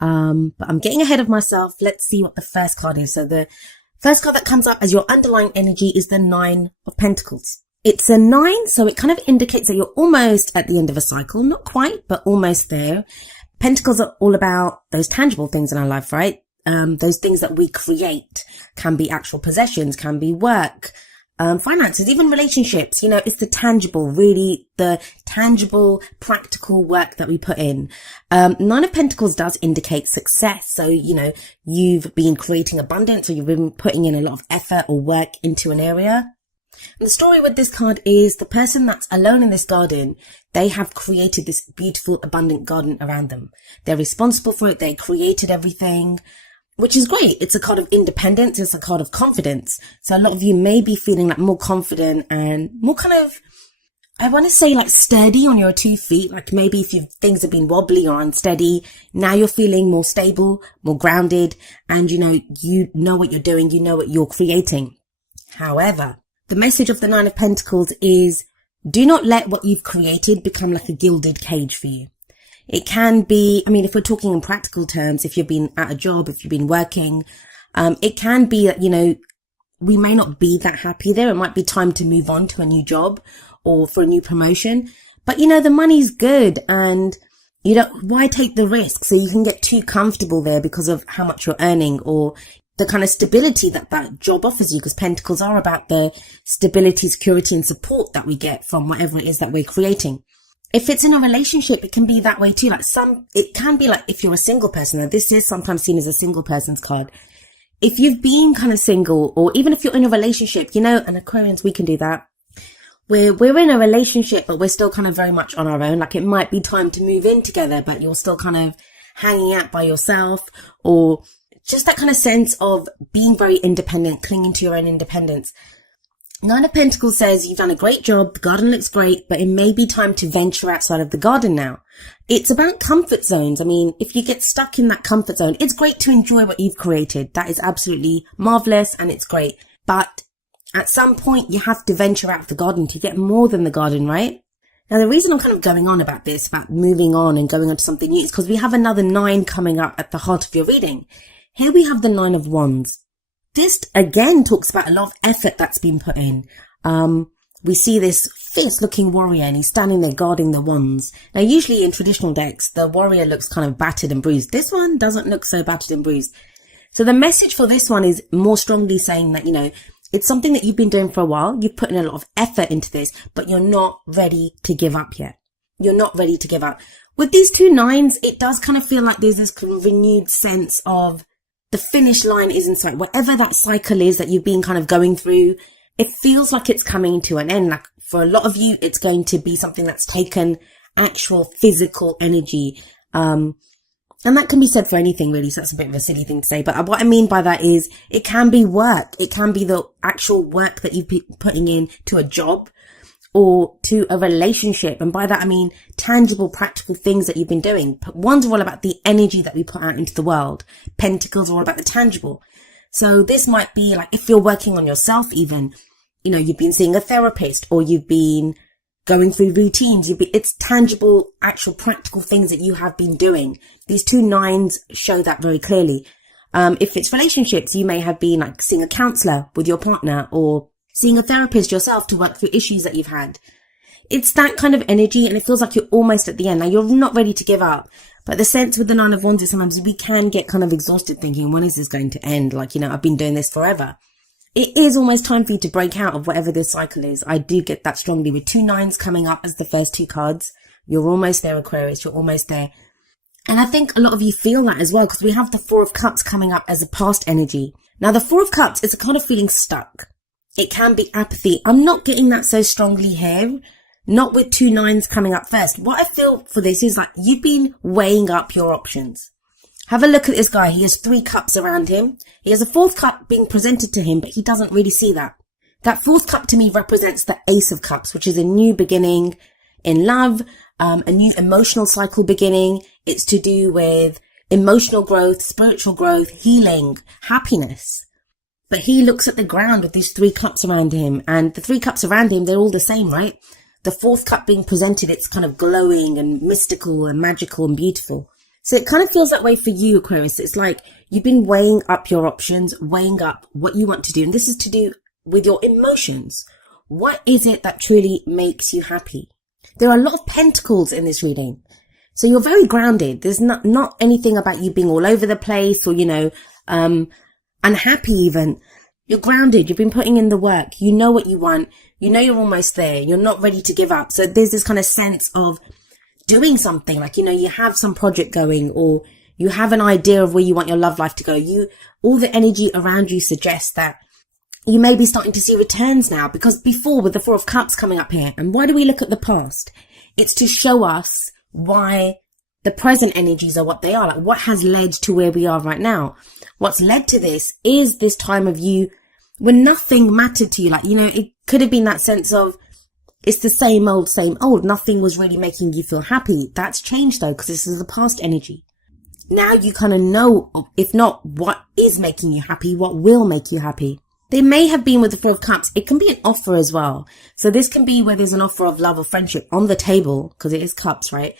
But I'm getting ahead of myself. Let's see what the first card is. So the first card that comes up as your underlying energy is the Nine of Pentacles. It's a 9, so it kind of indicates that you're almost at the end of a cycle. Not quite, but almost there. Pentacles are all about those tangible things in our life, right? Those things that we create. Can be actual possessions, can be work, finances, even relationships. You know, it's the tangible, really the tangible, practical work that we put in. Nine of Pentacles does indicate success. So, you know, you've been creating abundance, or you've been putting in a lot of effort or work into an area. And the story with this card is the person that's alone in this garden, they have created this beautiful, abundant garden around them. They're responsible for it. They created everything, which is great. It's a card of independence. It's a card of confidence. So a lot of you may be feeling like more confident and more kind of, I want to say like sturdy on your 2 feet. Like maybe if things have been wobbly or unsteady, now you're feeling more stable, more grounded, and you know what you're doing. You know what you're creating. However, the message of the Nine of Pentacles is do not let what you've created become like a gilded cage for you. It can be, I mean, if we're talking in practical terms, if you've been at a job, if you've been working, it can be that, you know, we may not be that happy there. It might be time to move on to a new job or for a new promotion. But, you know, the money's good and why take the risk? So you can get too comfortable there because of how much you're earning or the kind of stability that that job offers you, because Pentacles are about the stability, security and support that we get from whatever it is that we're creating. If it's in a relationship, it can be that way too. It can be like if you're a single person, now this is sometimes seen as a single person's card. If you've been kind of single, or even if you're in a relationship, you know, and Aquarians, we can do that. We're in a relationship, but we're still kind of very much on our own. Like it might be time to move in together, but you're still kind of hanging out by yourself, or just that kind of sense of being very independent, clinging to your own independence. Nine of Pentacles says you've done a great job, the garden looks great, but it may be time to venture outside of the garden now. It's about comfort zones. I mean, if you get stuck in that comfort zone, it's great to enjoy what you've created. That is absolutely marvelous and it's great. But at some point, you have to venture out of the garden to get more than the garden, right? Now, the reason I'm kind of going on about this, about moving on and going on to something new, is because we have another 9 coming up at the heart of your reading. Here we have the 9 of Wands. This again talks about a lot of effort that's been put in. We see this fierce looking warrior and he's standing there guarding the wands. Now, usually in traditional decks, the warrior looks kind of battered and bruised. This one doesn't look so battered and bruised. So the message for this one is more strongly saying that, you know, it's something that you've been doing for a while. You've put in a lot of effort into this, but you're not ready to give up yet. You're not ready to give up. With these 2 9s, it does kind of feel like there's this renewed sense of the finish line is in sight. Whatever that cycle is that you've been kind of going through, it feels like it's coming to an end. Like for a lot of you, it's going to be something that's taken actual physical energy. And that can be said for anything really. So that's a bit of a silly thing to say. But what I mean by that is it can be work. It can be the actual work that you've been putting in to a job or to a relationship. And by that, I mean tangible, practical things that you've been doing. One's all about the energy that we put out into the world. Pentacles are all about the tangible. So this might be like if you're working on yourself even, you know, you've been seeing a therapist or you've been going through routines. It's tangible, actual practical things that you have been doing. These 2 9s show that very clearly. If it's relationships, you may have been like seeing a counselor with your partner or seeing a therapist yourself to work through issues that you've had. It's that kind of energy and it feels like you're almost at the end. Now, you're not ready to give up. But the sense with the 9 of Wands is sometimes we can get kind of exhausted thinking, when is this going to end? Like, you know, I've been doing this forever. It is almost time for you to break out of whatever this cycle is. I do get that strongly. With 2 9s coming up as the first 2 cards, you're almost there, Aquarius. You're almost there. And I think a lot of you feel that as well, because we have the 4 of Cups coming up as a past energy. Now, the 4 of Cups is a kind of feeling stuck. It can be apathy. I'm not getting that so strongly here. Not with 2 9s coming up first. What I feel for this is like you've been weighing up your options. Have a look at this guy. He has 3 cups around him. He has a 4th cup being presented to him, but he doesn't really see that. That 4th cup to me represents the Ace of Cups, which is a new beginning in love, a new emotional cycle beginning. It's to do with emotional growth, spiritual growth, healing, happiness. But he looks at the ground with these 3 cups around him, and the 3 cups around him, they're all the same, right? The 4th cup being presented, it's kind of glowing and mystical and magical and beautiful. So it kind of feels that way for you, Aquarius. It's like you've been weighing up your options, weighing up what you want to do. And this is to do with your emotions. What is it that truly makes you happy? There are a lot of pentacles in this reading. So you're very grounded. There's not anything about you being all over the place or, unhappy even. You're grounded. You've been putting in the work. You know what you want. You know you're almost there. You're not ready to give up. So there's this kind of sense of doing something, like, you have some project going, or you have an idea of where you want your love life to go. All the energy around you suggests that you may be starting to see returns now, because before, with the Four of Cups coming up here, and why do we look at the past? It's to show us why the present energies are what they are, like what has led to where we are right now. What's led to this is this time of you when nothing mattered to you. Like, it could have been that sense of, it's the same old, same old. Nothing was really making you feel happy. That's changed though, because this is the past energy. Now you kind of know, if not what is making you happy, what will make you happy. There may have been with the Four of Cups. It can be an offer as well. So this can be where there's an offer of love or friendship on the table, because it is cups, right?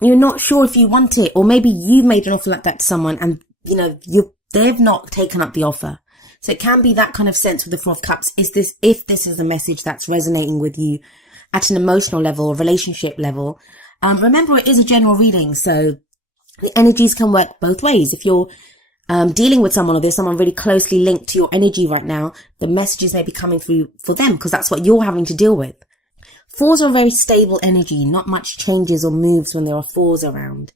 You're not sure if you want it, or maybe you made an offer like that to someone and, they've not taken up the offer. So it can be that kind of sense with the Four of Cups. If this is a message that's resonating with you at an emotional level or relationship level, remember it is a general reading. So the energies can work both ways. If you're dealing with someone, or there's someone really closely linked to your energy right now, the messages may be coming through for them, because that's what you're having to deal with. Fours are a very stable energy. Not much changes or moves when there are fours around.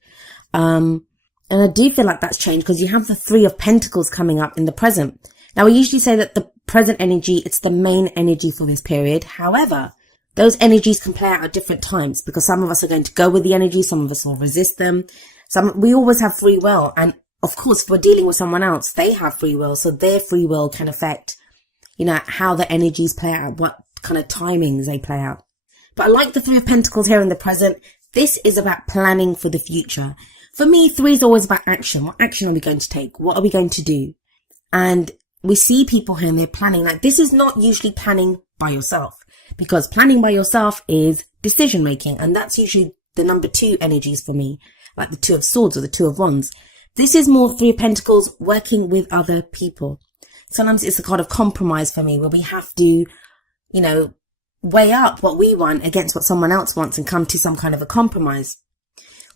And I do feel like that's changed, because you have the Three of Pentacles coming up in the present. Now, we usually say that the present energy, it's the main energy for this period. However, those energies can play out at different times, because some of us are going to go with the energy. Some of us will resist them. We always have free will. And of course, if we're dealing with someone else, they have free will. So their free will can affect, how the energies play out, what kind of timings they play out. But I like the Three of Pentacles here in the present. This is about planning for the future. For me, three is always about action. What action are we going to take? What are we going to do? And we see people here and they're planning. Like, this is not usually planning by yourself, because planning by yourself is decision making. And that's usually the number 2 energies for me, like the Two of Swords or the Two of Wands. This is more Three of Pentacles, working with other people. Sometimes it's a kind of compromise for me, where we have to, weigh up what we want against what someone else wants and come to some kind of a compromise.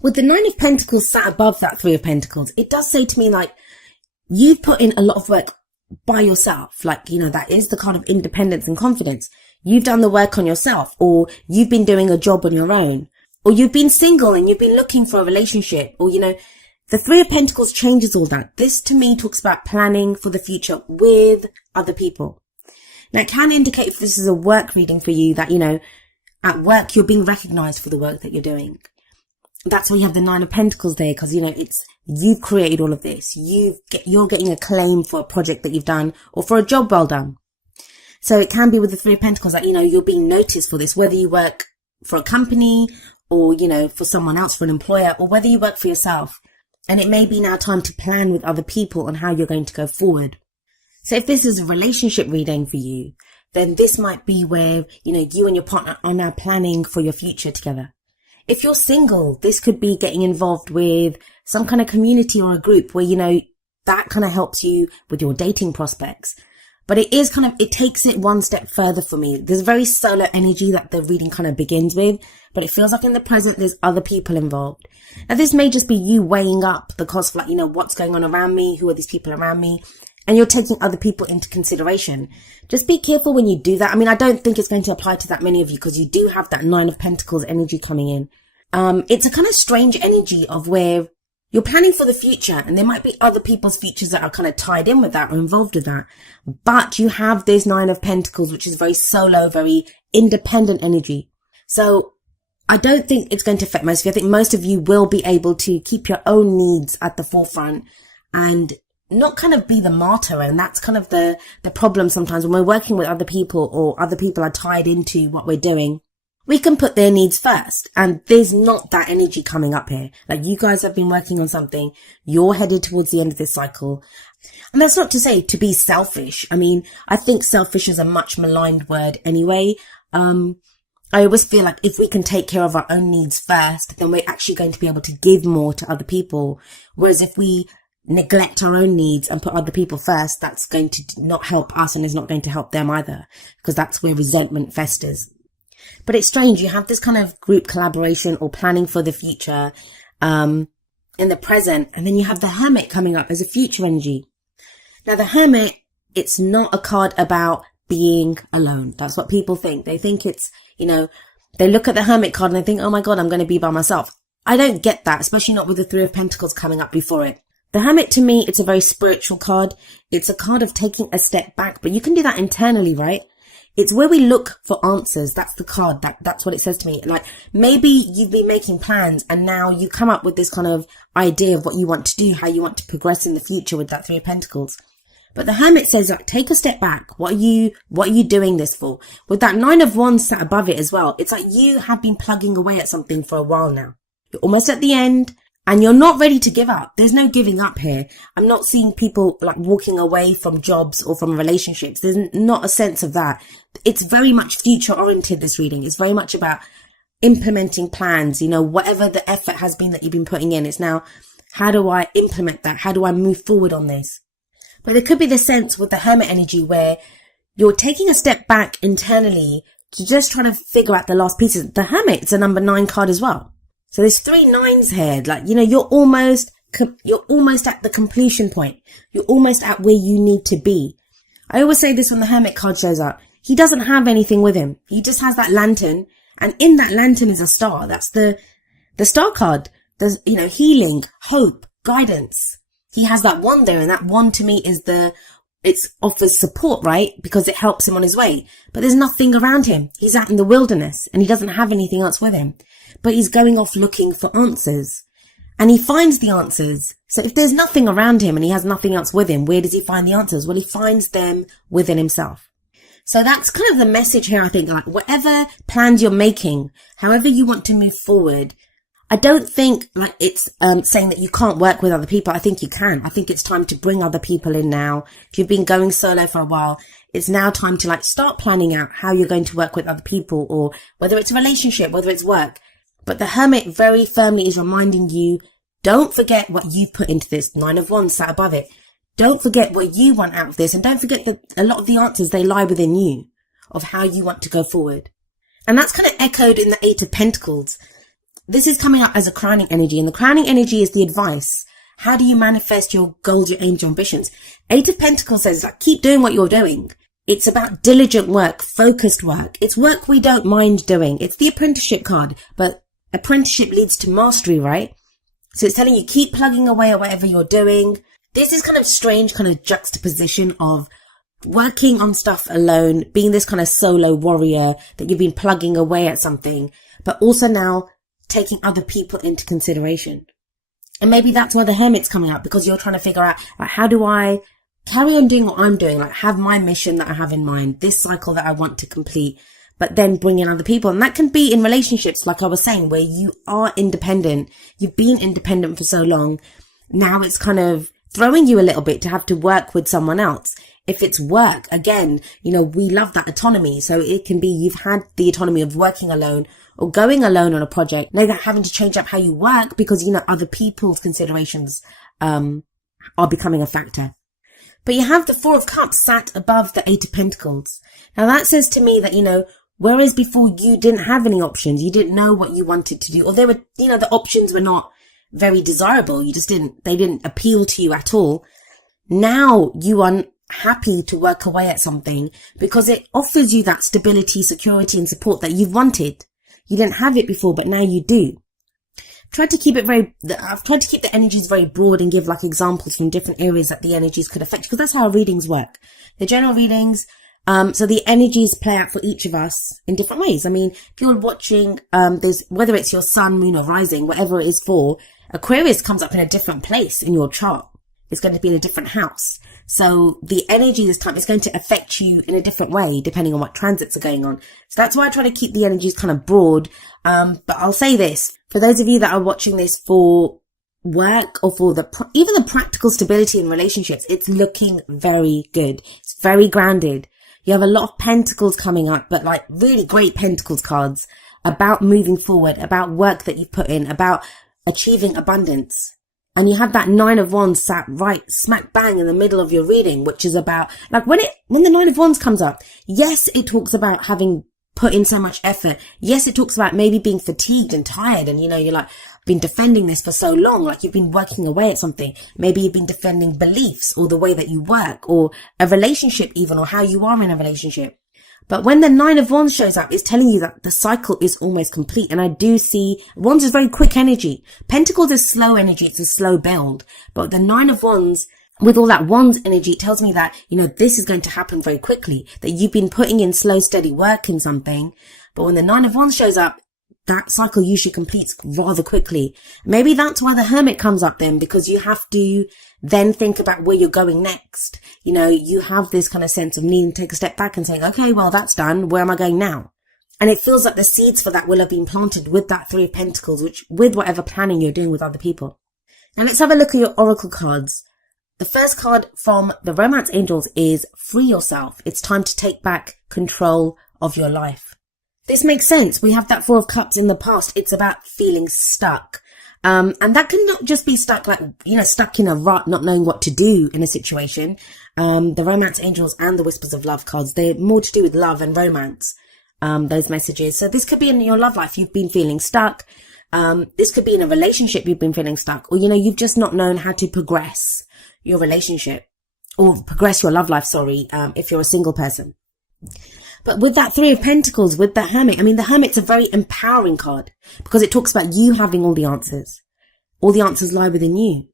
With the Nine of Pentacles sat above that Three of Pentacles, it does say to me, like, you've put in a lot of work by yourself. Like, that is the kind of independence and confidence. You've done the work on yourself, or you've been doing a job on your own, or you've been single and you've been looking for a relationship, or, the Three of Pentacles changes all that. This to me talks about planning for the future with other people. Now, it can indicate, if this is a work reading for you, that, at work, you're being recognized for the work that you're doing. That's why you have the Nine of Pentacles there, because, you've created all of this. You're getting a claim for a project that you've done, or for a job well done. So it can be with the Three of Pentacles that, you're being noticed for this, whether you work for a company or, for someone else, for an employer, or whether you work for yourself. And it may be now time to plan with other people on how you're going to go forward. So if this is a relationship reading for you, then this might be where, you and your partner are now planning for your future together. If you're single, this could be getting involved with some kind of community or a group where, that kind of helps you with your dating prospects. But it is it takes it one step further for me. There's very solar energy that the reading kind of begins with, but it feels like in the present, there's other people involved. Now, this may just be you weighing up the cost of, what's going on around me? Who are these people around me? And you're taking other people into consideration. Just be careful when you do that. I mean, I don't think it's going to apply to that many of you, because you do have that Nine of Pentacles energy coming in. It's a kind of strange energy of where you're planning for the future, and there might be other people's futures that are kind of tied in with that or involved with that. But you have this Nine of Pentacles, which is very solo, very independent energy. So I don't think it's going to affect most of you. I think most of you will be able to keep your own needs at the forefront and not kind of be the martyr. And that's kind of the problem sometimes when we're working with other people, or other people are tied into what we're doing. We can put their needs first, and there's not that energy coming up here. Like, you guys have been working on something. You're headed towards the end of this cycle. And that's not to say to be selfish. I mean, I think selfish is a much maligned word anyway. I always feel like if we can take care of our own needs first, then we're actually going to be able to give more to other people. Whereas if we neglect our own needs and put other people first, that's going to not help us and is not going to help them either, because that's where resentment festers. But it's strange. You have this kind of group collaboration or planning for the future, in the present. And then you have the Hermit coming up as a future energy. Now the Hermit, it's not a card about being alone. That's what people think. They think it's, they look at the Hermit card and they think, oh my God, I'm going to be by myself. I don't get that, especially not with the Three of Pentacles coming up before it. The Hermit, to me, it's a very spiritual card. It's a card of taking a step back, but you can do that internally, right? It's where we look for answers. That's the card. That's what it says to me. Like, maybe you've been making plans and now you come up with this kind of idea of what you want to do, how you want to progress in the future with that Three of Pentacles. But the Hermit says, like, take a step back. What are you doing this for? With that Nine of Wands sat above it as well. It's like you have been plugging away at something for a while now. You're almost at the end and you're not ready to give up. There's no giving up here. I'm not seeing people like walking away from jobs or from relationships. There's not a sense of that. It's very much future oriented, this reading. It's very much about implementing plans, whatever the effort has been that you've been putting in. It's now, how do I implement that? How do I move forward on this? But there could be the sense with the Hermit energy where you're taking a step back internally to just try to figure out the last pieces. The Hermit, it's a number 9 card as well. So there's 3 9s here. Like, you're almost at the completion point. You're almost at where you need to be. I always say this when the Hermit card shows up. He doesn't have anything with him. He just has that lantern. And in that lantern is a star. That's the star card. There's, healing, hope, guidance. He has that wand there, and that wand to me is it offers support, right? Because it helps him on his way. But there's nothing around him. He's out in the wilderness and he doesn't have anything else with him. But he's going off looking for answers. And he finds the answers. So if there's nothing around him and he has nothing else with him, where does he find the answers? Well, he finds them within himself. So that's kind of the message here, I think. Like, whatever plans you're making, however you want to move forward, I don't think like it's saying that you can't work with other people. I think you can. I think it's time to bring other people in now. If you've been going solo for a while, it's now time to start planning out how you're going to work with other people, or whether it's a relationship, whether it's work. But the Hermit very firmly is reminding you, don't forget what you've put into this. 9 of Wands sat above it. Don't forget what you want out of this. And don't forget that a lot of the answers, they lie within you of how you want to go forward. And that's kind of echoed in the 8 of Pentacles. This is coming up as a crowning energy, and the crowning energy is the advice. How do you manifest your goals, your aims, your ambitions? 8 of Pentacles says, keep doing what you're doing. It's about diligent work, focused work. It's work we don't mind doing. It's the apprenticeship card, but apprenticeship leads to mastery, right? So it's telling you, keep plugging away at whatever you're doing. This is kind of strange kind of juxtaposition of working on stuff alone, being this kind of solo warrior that you've been plugging away at something, but also now taking other people into consideration. And maybe that's why the Hermit's coming out, because you're trying to figure out, how do I carry on doing what I'm doing, have my mission that I have in mind, this cycle that I want to complete, but then bring in other people. And that can be in relationships, like I was saying, where you are independent. You've been independent for so long. Now it's kind of throwing you a little bit to have to work with someone else. If it's work, again, we love that autonomy. So it can be you've had the autonomy of working alone or going alone on a project, now having to change up how you work because, other people's considerations are becoming a factor. But you have the 4 of Cups sat above the 8 of Pentacles. Now that says to me that, whereas before you didn't have any options, you didn't know what you wanted to do, or they were, the options were not very desirable. They didn't appeal to you at all. Now you are happy to work away at something because it offers you that stability, security and support that you've wanted. You didn't have it before, but now you do. I've tried to keep the energies very broad and give examples from different areas that the energies could affect, because that's how our readings work. The general readings, so the energies play out for each of us in different ways. I mean, if you're watching, whether it's your sun, moon or rising, whatever it is for, Aquarius comes up in a different place in your chart. It's going to be in a different house. So the energy this time is going to affect you in a different way, depending on what transits are going on. So that's why I try to keep the energies kind of broad. But I'll say this, for those of you that are watching this for work or for even the practical stability in relationships, it's looking very good. It's very grounded. You have a lot of pentacles coming up, but like really great pentacles cards about moving forward, about work that you've put in, about achieving abundance. And you have that 9 of Wands sat right smack bang in the middle of your reading, which is about like when the 9 of Wands comes up, yes, it talks about having put in so much effort. Yes, it talks about maybe being fatigued and tired. And, you're like, been defending this for so long, like you've been working away at something. Maybe you've been defending beliefs or the way that you work or a relationship even, or how you are in a relationship. But when the 9 of Wands shows up, it's telling you that the cycle is almost complete. And I do see Wands is very quick energy. Pentacles is slow energy. It's a slow build. But the 9 of Wands, with all that Wands energy, it tells me that, this is going to happen very quickly, that you've been putting in slow, steady work in something. But when the 9 of Wands shows up, that cycle usually completes rather quickly. Maybe that's why the Hermit comes up then, because you have to then think about where you're going next. You have this kind of sense of needing to take a step back and saying, okay, well, that's done. Where am I going now? And it feels like the seeds for that will have been planted with that 3 of Pentacles, with whatever planning you're doing with other people. Now let's have a look at your Oracle cards. The first card from the Romance Angels is Free Yourself. It's time to take back control of your life. This makes sense. We have that 4 of Cups in the past. It's about feeling stuck. And that can not just be stuck like, stuck in a rut, not knowing what to do in a situation. The Romance Angels and the Whispers of Love cards, they're more to do with love and romance, those messages. So this could be in your love life. You've been feeling stuck. This could be in a relationship. You've been feeling stuck, or, you've just not known how to progress your relationship or progress your love life. If you're a single person. But with that 3 of Pentacles, with the Hermit, the Hermit's a very empowering card because it talks about you having all the answers. All the answers lie within you.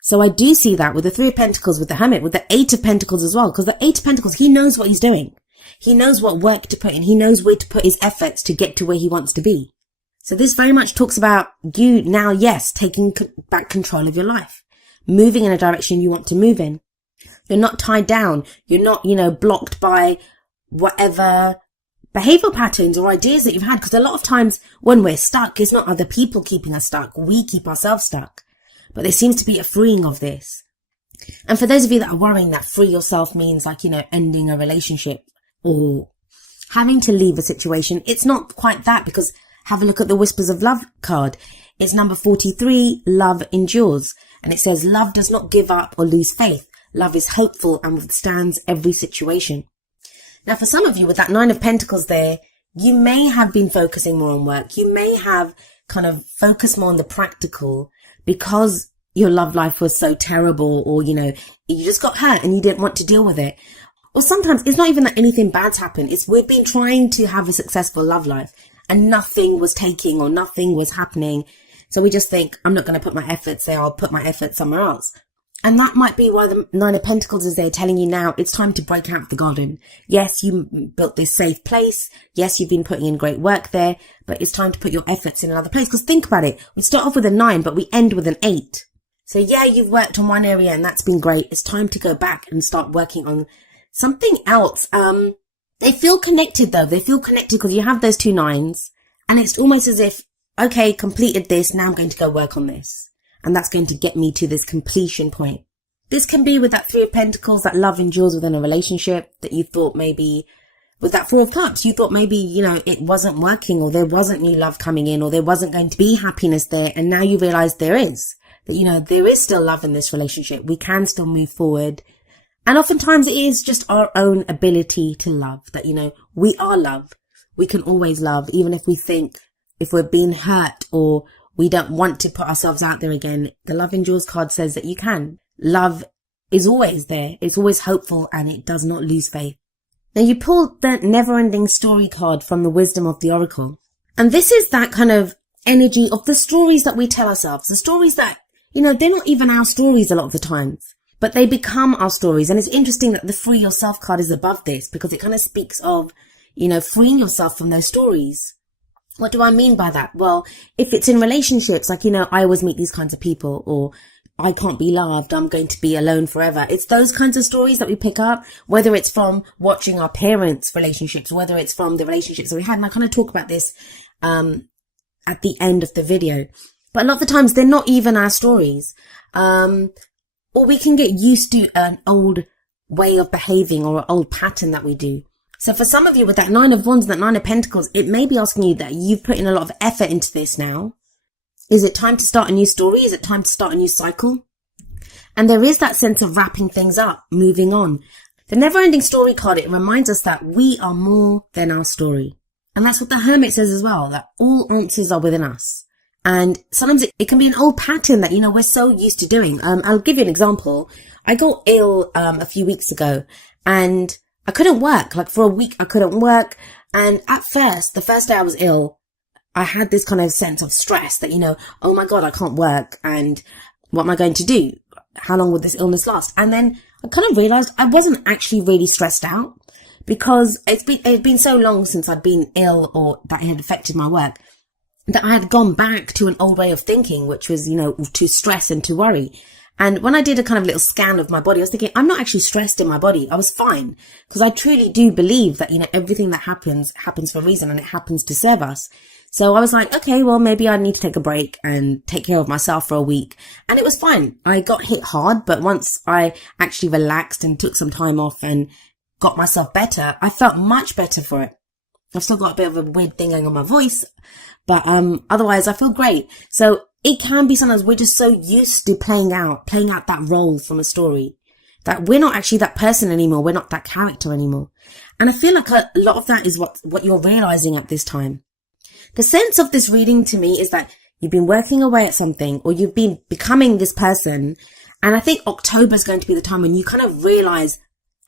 So I do see that with the 3 of Pentacles, with the Hermit, with the 8 of Pentacles as well, because the 8 of Pentacles, he knows what he's doing. He knows what work to put in. He knows where to put his efforts to get to where he wants to be. So this very much talks about you now, yes, taking back control of your life, moving in a direction you want to move in. You're not tied down. You're not, blocked by whatever behavioral patterns or ideas that you've had. Because a lot of times when we're stuck, it's not other people keeping us stuck. We keep ourselves stuck. But there seems to be a freeing of this. And for those of you that are worrying that free yourself means like, ending a relationship or having to leave a situation, it's not quite that, because have a look at the Whispers of Love card. It's number 43, Love Endures. And it says, love does not give up or lose faith. Love is hopeful and withstands every situation. Now, for some of you with that 9 of Pentacles there, you may have been focusing more on work. You may have kind of focused more on the practical because your love life was so terrible, or, you just got hurt and you didn't want to deal with it. Or sometimes it's not even that anything bad's happened. It's we've been trying to have a successful love life and nothing was taking or nothing was happening. So we just think, I'm not going to put my efforts there. I'll put my efforts somewhere else. And that might be why the 9 of Pentacles is there telling you now it's time to break out of the garden. Yes, you built this safe place. Yes, you've been putting in great work there, but it's time to put your efforts in another place. Because think about it. We start off with a 9, but we end with an 8. So yeah, you've worked on one area and that's been great. It's time to go back and start working on something else. They feel connected though. They feel connected because you have those 2 9s and it's almost as if, okay, completed this. Now I'm going to go work on this. And that's going to get me to this completion point. This can be with that 3 of Pentacles, that love endures within a relationship that you thought maybe, with that 4 of Cups, you thought maybe, it wasn't working, or there wasn't new love coming in, or there wasn't going to be happiness there. And now you realize there is, that, there is still love in this relationship. We can still move forward. And oftentimes it is just our own ability to love that, we are love. We can always love, even if we think, if we're being hurt or we don't want to put ourselves out there again. The Love Endures card says that you can. Love is always there. It's always hopeful and it does not lose faith. Now you pulled the Never-Ending Story card from the Wisdom of the Oracle. And this is that kind of energy of the stories that we tell ourselves. The stories that, they're not even our stories a lot of the times, but they become our stories. And it's interesting that the Free Yourself card is above this because it kind of speaks of, freeing yourself from those stories. What do I mean by that? Well, if it's in relationships, like, I always meet these kinds of people, or I can't be loved, I'm going to be alone forever. It's those kinds of stories that we pick up, whether it's from watching our parents' relationships, whether it's from the relationships that we had. And I kind of talk about this at the end of the video. But a lot of the times they're not even our stories. Or we can get used to an old way of behaving or an old pattern that we do. So for some of you with that 9 of Wands and that 9 of Pentacles, it may be asking you that you've put in a lot of effort into this now. Is it time to start a new story? Is it time to start a new cycle? And there is that sense of wrapping things up, moving on. The never-ending story card, it reminds us that we are more than our story. And that's what the Hermit says as well, that all answers are within us. And sometimes it can be an old pattern that, we're so used to doing. I'll give you an example. I got ill a few weeks ago and I couldn't work. Like for a week, I couldn't work. And at first, the first day I was ill, I had this kind of sense of stress that, oh my God, I can't work. And what am I going to do? How long would this illness last? And then I kind of realized I wasn't actually really stressed out because it's been so long since I'd been ill or that it had affected my work that I had gone back to an old way of thinking, which was, to stress and to worry. And when I did a kind of little scan of my body, I was thinking, I'm not actually stressed in my body. I was fine because I truly do believe that, everything that happens for a reason and it happens to serve us. So I was like, okay, well, maybe I need to take a break and take care of myself for a week. And it was fine. I got hit hard, but once I actually relaxed and took some time off and got myself better, I felt much better for it. I've still got a bit of a weird thing going on my voice, but otherwise I feel great. So it can be sometimes we're just so used to playing out that role from a story that we're not actually that person anymore. We're not that character anymore. And I feel like a lot of that is what you're realizing at this time. The sense of this reading to me is that you've been working away at something or you've been becoming this person. And I think October is going to be the time when you kind of realize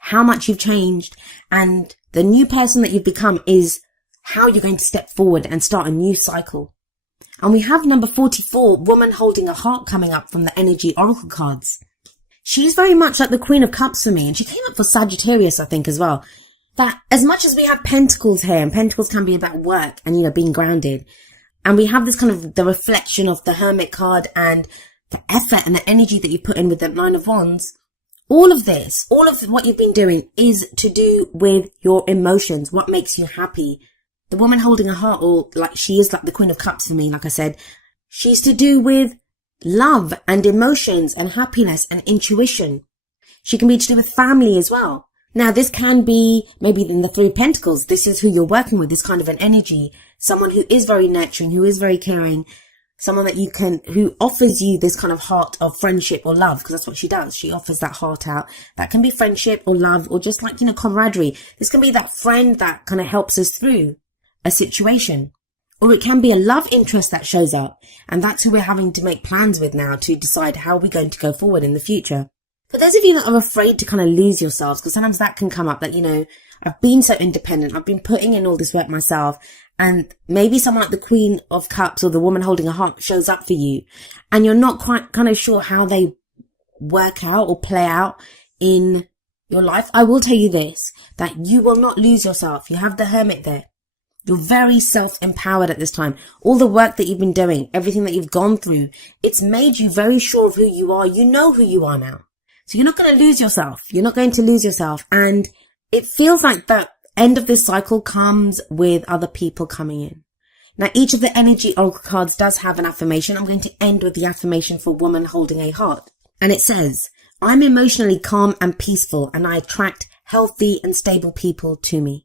how much you've changed, and the new person that you've become is how you're going to step forward and start a new cycle. And we have number 44, Woman Holding a Heart, coming up from the Energy Oracle cards. She's very much like the Queen of Cups for me, and she came up for Sagittarius, I think, as well. That as much as we have Pentacles here, and Pentacles can be about work and, being grounded, and we have this kind of the reflection of the Hermit card and the effort and the energy that you put in with the 9 of Wands, all of what you've been doing is to do with your emotions, what makes you happy. The Woman Holding a Heart, or like she is like the Queen of Cups for me, like I said, she's to do with love and emotions and happiness and intuition. She can be to do with family as well. Now, this can be maybe in the 3 of Pentacles. This is who you're working with, this kind of an energy. Someone who is very nurturing, who is very caring. Someone that who offers you this kind of heart of friendship or love, because that's what she does. She offers that heart out. That can be friendship or love or just like, camaraderie. This can be that friend that kind of helps us through a situation. Or it can be a love interest that shows up. And that's who we're having to make plans with now to decide how we're going to go forward in the future. For those of you that are afraid to kind of lose yourselves, because sometimes that can come up that, I've been so independent. I've been putting in all this work myself. And maybe someone like the Queen of Cups or the Woman Holding a Heart shows up for you. And you're not quite kind of sure how they work out or play out in your life. I will tell you this, that you will not lose yourself. You have the Hermit there. You're very self-empowered at this time. All the work that you've been doing, everything that you've gone through, it's made you very sure of who you are. You know who you are now. So you're not going to lose yourself. You're not going to lose yourself. And it feels like the end of this cycle comes with other people coming in. Now, each of the energy oracle cards does have an affirmation. I'm going to end with the affirmation for Woman Holding a Heart. And it says, I'm emotionally calm and peaceful, and I attract healthy and stable people to me.